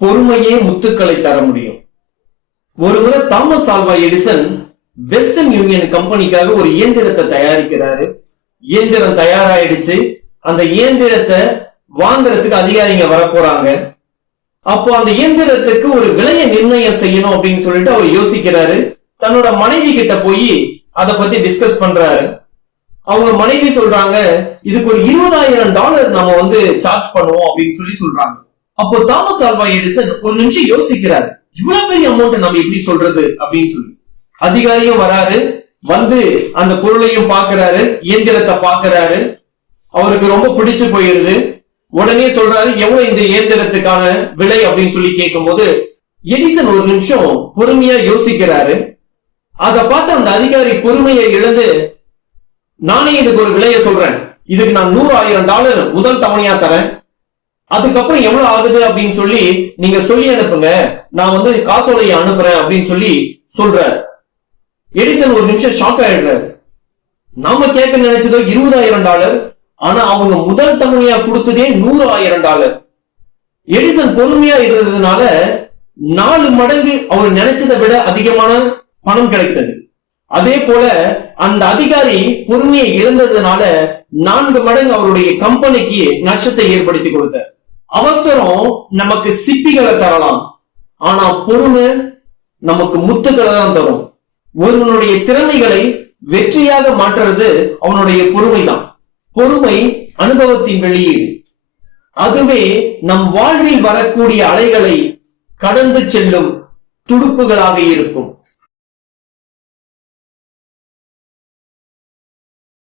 பொறுமையே முத்துக்களை தர முடியும். ஒருமுறை Thomas Alva Edison western union கம்பெனிக்காக ஒரு இயந்திரத்தை தயாரிக்கிறாரு. இயந்திரம் தயாராயிடுச்சு. அந்த இயந்திரத்தை வாங்குறதுக்கு அதிகாரிங்க வரப்போறாங்க. அப்போ அந்த இயந்திரத்துக்கு ஒரு விலையை நிர்ணயம் செய்யணும் அப்படின்னு சொல்லிட்டு அவர் யோசிக்கிறாரு. தன்னோட மனைவி கிட்ட போய் அதை பத்தி டிஸ்கஸ் பண்றாரு. அவங்க மனைவி சொல்றாங்க, இதுக்கு ஒரு $20,000 நம்ம சார்ஜ் பண்ணுவோம் அப்படின்னு சொல்லி சொல்றாங்க. அப்போ தாமஸ் ஆல்வா எடிசன் ஒரு நிமிஷம் யோசிக்கிறாரு, இவ்வளவு பெரிய அமௌண்ட் நம்ம எப்படி சொல்றது அப்படின்னு சொல்லி. அதிகாரியும் வராரு, அந்த பொருளையும் பாக்குறாரு, இயந்திரத்தை பாக்குறாரு. அவருக்கு ரொம்ப பிடிச்சு போயிருது. உடனே சொல்றாரு, எவ்வளவு இந்த இயந்திரத்துக்கான விலை அப்படின்னு சொல்லி கேட்கும் போது எடிசன் ஒரு நிமிஷம் பொறுமையா யோசிக்கிறாரு. அதை பார்த்து அந்த அதிகாரி பொறுமையை இழந்து, நானே இதுக்கு ஒரு விலையை சொல்றேன், இதுக்கு நான் $100,000 முதல் தவணையா தரேன், அதுக்கப்புறம் எவ்வளவு ஆகுது அப்படின்னு சொல்லி நீங்க சொல்லி அனுப்புங்க, நான் காசோலையை அனுப்புறேன் அப்படின்னு சொல்லி சொல்றாரு. எடிசன் ஒரு நிமிஷம் ஷாக் ஆயிடுறாரு. நாம கேட்க நினைச்சதோ $20,000, ஆனா அவங்க முதல் தவணையா கொடுத்ததே $100,000. எடிசன் பொறுமையா இருந்ததுனால 4 மடங்கு அவர் நினைச்சதை விட அதிகமான பணம் கிடைத்தது. அதே போல அந்த அதிகாரி பொறுமையை இழந்ததுனால 4 மடங்கு அவருடைய கம்பெனிக்கு நஷ்டத்தை ஏற்படுத்தி கொடுத்தார். அவசரம் நமக்கு சிப்பிகளை தரலாம், ஆனா பொறுமை நமக்கு முத்துக்களை தான் தரும். ஒருவனுடைய திறமைகளை வெற்றியாக மாற்றுறது அவனுடைய பொறுமைதான். பொறுமை அனுபவத்தின் வெளியீடு. அதுவே நம் வாழ்வில் வரக்கூடிய அலைகளை கடந்து செல்லும் துடுப்புகளாக இருக்கும்.